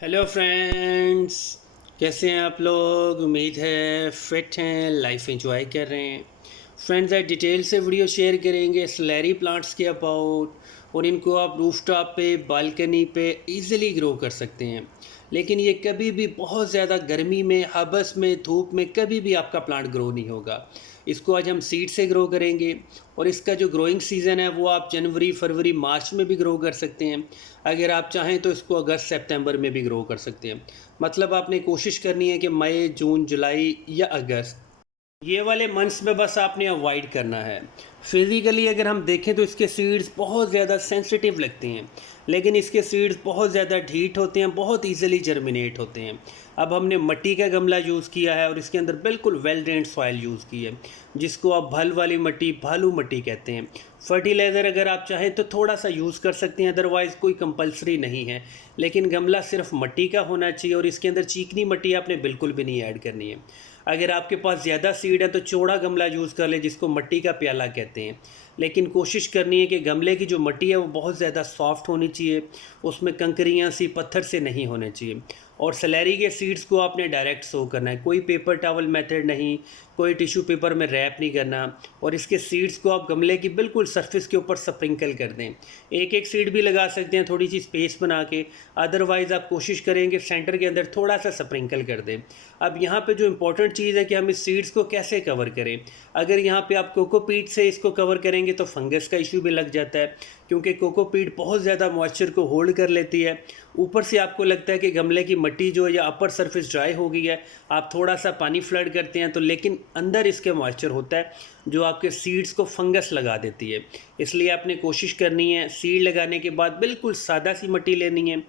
Hello friends. कैसे हैं आप लोग? उम्मीद है फिट हैं, लाइफ एंजॉय कर रहे हैं। फ्रेंड्स, आज डिटेल से वीडियो शेयर करेंगे स्लैरी प्लांट्स के अबाउट, और इनको आप रूफटॉप पे, बालकनी पे इजीली ग्रो कर सकते हैं। लेकिन ये कभी भी बहुत ज़्यादा गर्मी में, हबस में, धूप में कभी भी आपका प्लांट ग्रो नहीं होगा। इसको आज हम सीड से ग्रो करेंगे, और इसका जो ग्रोइंग सीज़न है वो आप जनवरी, फरवरी, मार्च में भी ग्रो कर सकते हैं। अगर आप चाहें तो इसको अगस्त, सितंबर में भी ग्रो कर सकते हैं। मतलब आपने कोशिश करनी है कि मई, जून, जुलाई या अगस्त, ये वाले मंथ्स में बस आपने अवॉइड करना है। फिज़िकली अगर हम देखें तो इसके सीड्स बहुत ज़्यादा सेंसिटिव लगते हैं, लेकिन इसके सीड्स बहुत ज़्यादा ढीठ होते हैं, बहुत इजीली जर्मिनेट होते हैं। अब हमने मिट्टी का गमला यूज़ किया है और इसके अंदर बिल्कुल वेल ड्रेन्ड सॉइल यूज़ की है, जिसको आप भल वाली मिट्टी, भालू मिट्टी कहते हैं। फर्टिलाइज़र अगर आप चाहें तो थोड़ा सा यूज़ कर सकते हैं, अदरवाइज़ कोई कंपलसरी नहीं है। लेकिन गमला सिर्फ मिट्टी का होना चाहिए, और इसके अंदर चीकनी मिट्टी आपने बिल्कुल भी नहीं ऐड करनी है। अगर आपके पास ज़्यादा सीड है तो चौड़ा गमला यूज़ कर ले, जिसको मिट्टी का प्याला कहते हैं। लेकिन कोशिश करनी है कि गमले की जो मिट्टी है वो बहुत ज़्यादा सॉफ्ट होनी चाहिए, उसमें कंकरियाँ सी, पत्थर से नहीं होने चाहिए। और सैलरी के सीड्स को आपने डायरेक्ट सो करना है, कोई पेपर टॉवल मेथड नहीं, कोई टिश्यू पेपर में रैप नहीं करना। और इसके सीड्स को आप गमले की बिल्कुल सरफेस के ऊपर स्प्रिंकल कर दें। एक एक सीड भी लगा सकते हैं थोड़ी सी स्पेस बना के, अदरवाइज़ आप कोशिश करेंगे सेंटर के अंदर थोड़ा सा स्प्रिंकल कर दें। अब यहाँ पे जो इम्पोर्टेंट चीज़ है कि हम इस सीड्स को कैसे कवर करें। अगर यहाँ पे आप कोकोपीट से इसको कवर करेंगे तो फंगस का इशू भी लग जाता है, क्योंकि कोकोपीट बहुत ज़्यादा मॉइस्चर को होल्ड कर लेती है। ऊपर से आपको लगता है कि गमले की मिट्टी जो है या अपर सरफेस ड्राई हो गई है, आप थोड़ा सा पानी फ्लड करते हैं तो, लेकिन अंदर इसके मॉइस्चर होता है जो आपके सीड्स को फंगस लगा देती है। इसलिए आपने कोशिश करनी है सीड लगाने के बाद बिल्कुल सादा सी मिट्टी लेनी है,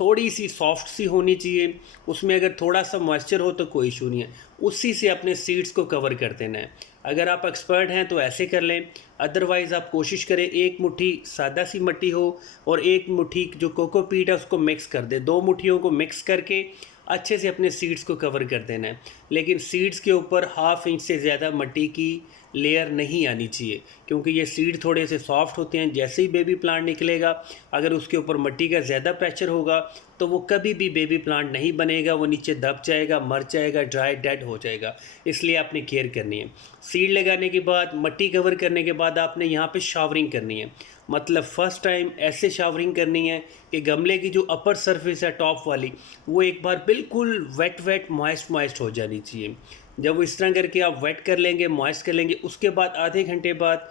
थोड़ी सी सॉफ्ट सी होनी चाहिए, उसमें अगर थोड़ा सा मॉइस्चर हो तो कोई इशू नहीं है, उसी से अपने सीड्स को कवर कर देना है। अगर आप एक्सपर्ट हैं तो ऐसे कर लें, अदरवाइज़ आप कोशिश करें एक मुट्ठी सादा सी मिट्टी हो और एक मुट्ठी जो कोकोपीट है उसको मिक्स कर दें। दो मुट्ठियों को मिक्स करके अच्छे से अपने सीड्स को कवर कर देना है। लेकिन सीड्स के ऊपर हाफ इंच से ज़्यादा मिट्टी की लेयर नहीं आनी चाहिए, क्योंकि ये सीड थोड़े से सॉफ्ट होते हैं। जैसे ही बेबी प्लांट निकलेगा, अगर उसके ऊपर मिट्टी का ज़्यादा प्रेशर होगा तो वो कभी भी बेबी प्लांट नहीं बनेगा, वो नीचे दब जाएगा, मर जाएगा, ड्राई डेड हो जाएगा। इसलिए आपने केयर करनी है। सीड लगाने के बाद, मिट्टी कवर करने के बाद आपने यहाँ पे शावरिंग करनी है। मतलब फ़र्स्ट टाइम ऐसे शावरिंग करनी है कि गमले की जो अपर सरफेस है टॉप वाली, वो एक बार बिल्कुल वेट वेट, मॉइस्ट मॉइस्ट हो जानी चाहिए। जब वो इस तरह करके आप वेट कर लेंगे, मॉइस्ट कर लेंगे, उसके बाद आधे घंटे बाद,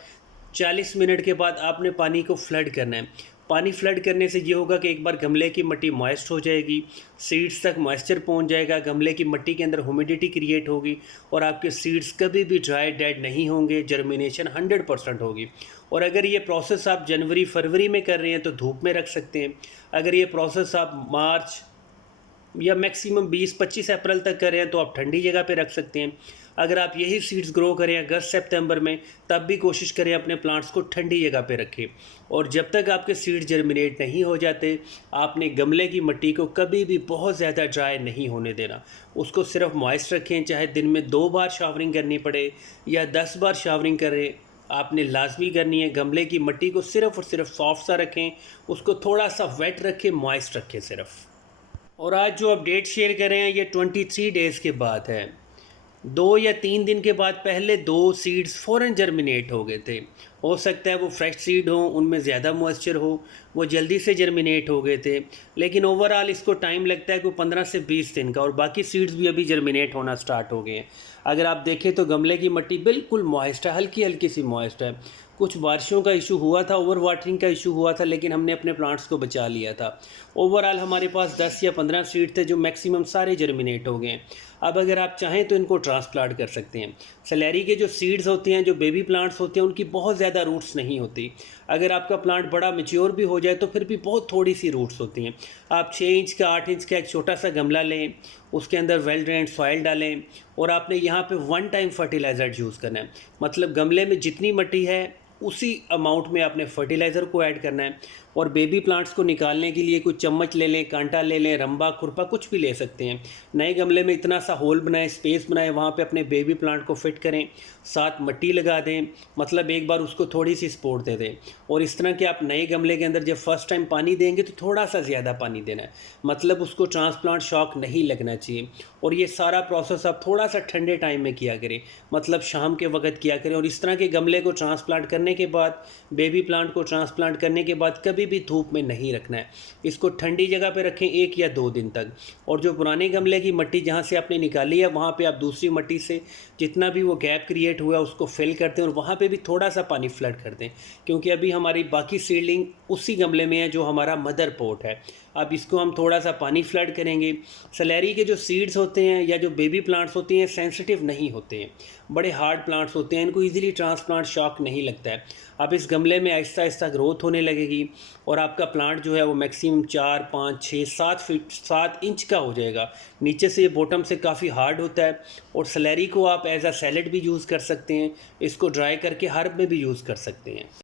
40 मिनट के बाद आपने पानी को फ्लड करना है। पानी फ्लड करने से ये होगा कि एक बार गमले की मिट्टी मॉइस्ट हो जाएगी, सीड्स तक मॉइस्चर पहुंच जाएगा, गमले की मिट्टी के अंदर ह्यूमिडिटी क्रिएट होगी, और आपके सीड्स कभी भी ड्राई डेड नहीं होंगे, जर्मिनेशन 100% होगी। और अगर ये प्रोसेस आप जनवरी, फरवरी में कर रहे हैं तो धूप में रख सकते हैं। अगर ये प्रोसेस आप मार्च या मैक्सिमम 20-25 अप्रैल तक करें तो आप ठंडी जगह पे रख सकते हैं। अगर आप यही सीड्स ग्रो करें अगस्त, सितंबर में, तब भी कोशिश करें अपने प्लांट्स को ठंडी जगह पे रखें। और जब तक आपके सीड जर्मिनेट नहीं हो जाते, आपने गमले की मिट्टी को कभी भी बहुत ज़्यादा ड्राई नहीं होने देना। उसको सिर्फ मॉइस्ट रखें, चाहे दिन में 2 बार शावरिंग करनी पड़े या 10 बार शावरिंग करें, आपने लाजमी करनी है। गमले की मिट्टी को सिर्फ और सिर्फ सॉफ्ट सा रखें, उसको थोड़ा सा वेट रखें, मॉइस्ट रखें सिर्फ। और आज जो अपडेट शेयर कर रहे हैं ये 23 डेज़ के बाद है। 2 या 3 दिन के बाद पहले 2 सीड्स फ़ौरन जर्मिनेट हो गए थे। हो सकता है वो फ्रेश सीड हो, उनमें ज़्यादा मॉइस्चर हो, वो जल्दी से जर्मिनेट हो गए थे। लेकिन ओवरऑल इसको टाइम लगता है कोई 15 से 20 दिन का, और बाकी सीड्स भी अभी जर्मिनेट होना स्टार्ट हो गए हैं। अगर आप देखें तो गमले की मिट्टी बिल्कुल मॉइस्ट है, हल्की हल्की सी मॉइस्ट है। कुछ बारिशों का इशू हुआ था, ओवर वाटरिंग का इशू हुआ था, लेकिन हमने अपने प्लांट्स को बचा लिया था। ओवरऑल हमारे पास 10 या 15 सीड थे जो मैक्सिमम सारे जर्मिनेट हो गए हैं। अब अगर आप चाहें तो इनको ट्रांसप्लांट कर सकते हैं। सैलरी के जो सीड्स होते हैं, जो बेबी प्लांट्स होते हैं, उनकी बहुत ज़्यादा रूट्स नहीं होती। अगर आपका प्लांट बड़ा मैच्योर भी हो जाए तो फिर भी बहुत थोड़ी सी रूट्स होती हैं। आप 6 इंच का, 8 इंच का एक छोटा सा गमला लें, उसके अंदर वेल ड्रेन्ड सॉइल डालें, और आपने यहाँ पे 1 टाइम फर्टिलाइज़र यूज़ करना है। मतलब गमले में जितनी मिट्टी है उसी अमाउंट में आपने फर्टिलाइज़र को ऐड करना है। और बेबी प्लांट्स को निकालने के लिए कुछ चम्मच ले लें, कांटा ले लें, रंबा, खुरपा कुछ भी ले सकते हैं। नए गमले में इतना सा होल बनाएं, स्पेस बनाएं, वहाँ पे अपने बेबी प्लांट को फिट करें, साथ मिट्टी लगा दें, मतलब एक बार उसको थोड़ी सी सपोर्ट दे दें। और इस तरह के आप नए गमले के अंदर जब फर्स्ट टाइम पानी देंगे तो थोड़ा सा ज़्यादा पानी देना है, मतलब उसको ट्रांसप्लांट शॉक नहीं लगना चाहिए। और ये सारा प्रोसेस आप थोड़ा सा ठंडे टाइम में किया करें, मतलब शाम के वक्त किया करें। और इस तरह के गमले को ट्रांसप्लांट करने के बाद, बेबी प्लांट को ट्रांसप्लांट करने के बाद कभी भी धूप में नहीं रखना है, इसको ठंडी जगह पे रखें 1 या 2 दिन तक। और जो पुराने गमले की मिट्टी जहाँ से आपने निकाली है, वहाँ पे आप दूसरी मिट्टी से जितना भी वो गैप क्रिएट हुआ उसको फिल कर दें, और वहाँ पे भी थोड़ा सा पानी फ्लड कर दें, क्योंकि अभी हमारी बाकी सीडलिंग उसी गमले में है जो हमारा मदर पोट है। अब इसको हम थोड़ा सा पानी फ्लड करेंगे। सैलरी के जो सीड्स होते हैं या जो बेबी प्लांट्स होते हैं सेंसिटिव नहीं होते हैं, बड़े हार्ड प्लांट्स होते हैं, इनको इजीली ट्रांसप्लांट शॉक नहीं लगता है। अब इस गमले में आहिस्ता आहिस्ता ग्रोथ होने लगेगी और आपका प्लांट जो है वो मैक्सिमम 4, 5, 6, 7 इंच का हो जाएगा। नीचे से ये बॉटम से काफ़ी हार्ड होता है। और सैलरी को आप एज अ सैलेड भी यूज़ कर सकते हैं, इसको ड्राई करके हर्ब में भी यूज़ कर सकते हैं।